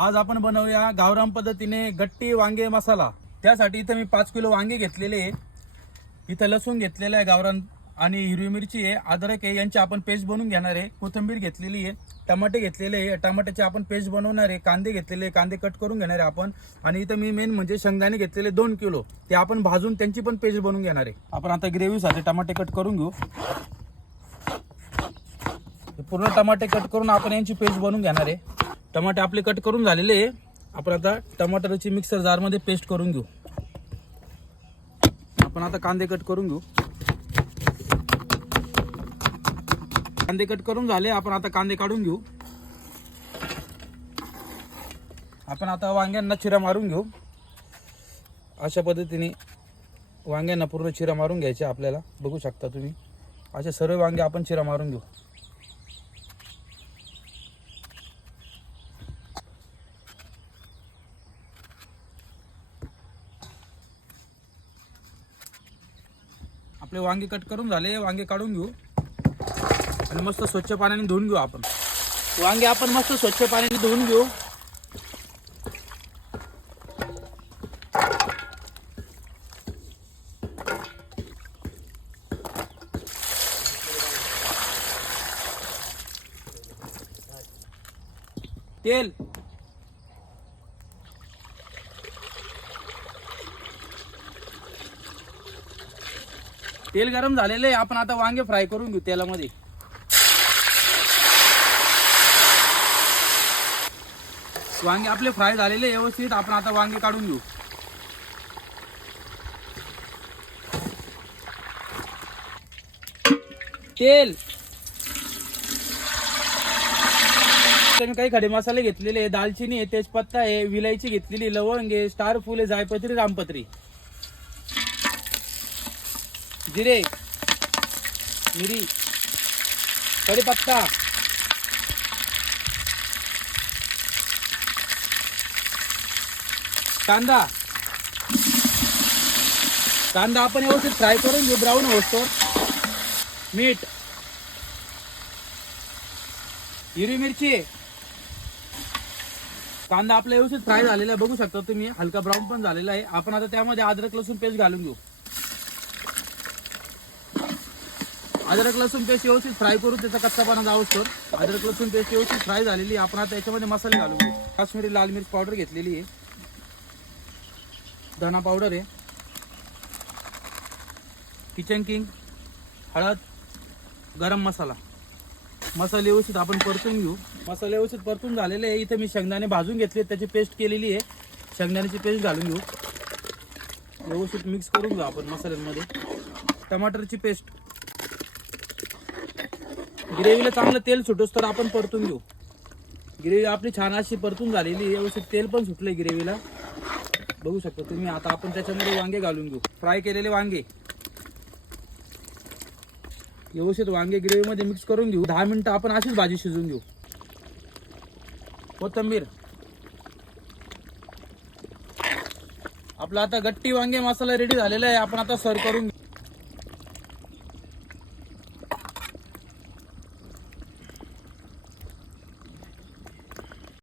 आज आपण बनवूया गावरान पद्धतीने गट्टी वांगे मसाला। त्यासाठी इथं मी 5 किलो वांगे घेतलेले आहे, इथं लसूण घेतलेला आहे गावरान आणि हिरवी मिरची आहे, अद्रक आहे, यांची आपण पेस्ट बनवून घेणार आहे। कोथिंबीर घेतलेली आहे, टमाटे घेतलेले आहे, टमाट्याची आपण पेस्ट बनवणार आहे, कांदे घेतलेले, कांदे कट करून घेणार आहे आपण। आणि इथं मी मेन म्हणजे शेंगदाणे घेतलेले 2 किलो, ते आपण भाजून त्यांची पण पेस्ट बनवून घेणार आहे। आपण आता ग्रेव्हीसाठी टमाटे कट करून घेऊ। पूर्ण टमाटे कट करून आपण यांची पेस्ट बनवून घेणार आहे। टमाटे आपले कट करून झालेले आहे, आपण आता टमाटरची मिक्सर जार मध्ये पेस्ट करून घेऊ। आपण आता कांदे कट करून घेऊ। कांदे कट करून झाले, आपण आता कांदे काढून घेऊ। आपण आता वांग्यांना चिरा मारून घेऊ। अशा पद्धतीने वांग्यांना पूर्ण चिरा मारून घ्यायचे आपल्याला, बघू शकता तुम्ही असे सर्व वांगे आपण चिरा मारून घेऊ। आपले वांगे कट करून झाले, वांगे काढून घेऊ आणि मस्त स्वच्छ पाण्याने धुवून घेऊ। आपण वांगे आपण मस्त स्वच्छ पाण्याने धुवून घेऊ। तेल, तेल गरम झालेले आहे, आपण आता वांगे फ्राय करून घेऊ तेलामध्ये। वांगे आपले फ्राय झालेले व्यवस्थित, आपण आता वांगे काढून घेऊ। तेल, काही खडे मसाले घेतलेले, दालचिनी आहे, तेजपत्ता आहे, विलायची घेतलेली, लवंग आहे, स्टार फूल आहे, जायपत्री, रामपत्री, जिरे, मिरी, कढीपत्ता, कांदा। कांदा आपण व्यवस्थित फ्राय करून घेऊ, ब्राऊन होतो। मीठ, हिरवी मिरची, कांदा आपला व्यवस्थित फ्राय झालेला आहे, बघू शकता तुम्ही हलका ब्राऊन पण झालेला आहे। आपण आता त्यामध्ये अद्रक लसूण पेस्ट घालून घेऊ। अद्रक लसूण पेस्ट व्यवस्थित फ्राय करू, त्याचा कच्चापणा जाऊस्तोवर। अद्रक लसूण पेस्ट व्यवस्थित फ्राय झालेली आहे, आपण आता याच्यामध्ये मसाले घालून घेऊ। काश्मीरी लाल मिर्च पावडर घेतलेली आहे, धना पावडर आहे, किचन किंग, हळद, गरम मसाला। मसाले व्यवस्थित आपण परतून घेऊ। मसाले व्यवस्थित परतून झालेले आहे, इथे मी शेंगदाणे भाजून घेतले, त्याची पेस्ट केलेली आहे, शेंगदाण्याची पेस्ट घालून घेऊ। व्यवस्थित मिक्स करून घेऊ आपण मसाल्यांमध्ये। टमाटरची पेस्ट, ग्रेव्हीला चांगलं तेल सुटोस तर आपण परतून घेऊ। ग्रेव्ही आपली छान अशी परतून झालेली आहे, व्यवस्थित तेल पण सुटलंय ग्रेव्हीला, बघू शकता तुम्ही। आता आपण त्याच्यामध्ये वांगे घालून घेऊ, फ्राय केलेले वांगे। व्यवस्थित वांगे ग्रेव्ही मध्ये मिक्स करून घेऊ। 10 मिनिटं आपण अशीच भाजी शिजवून घेऊ। कोथिंबीर, आपला आता गट्टी वांगे मसाला रेडी झालेला आहे, आपण आता सर्व करून घेऊ।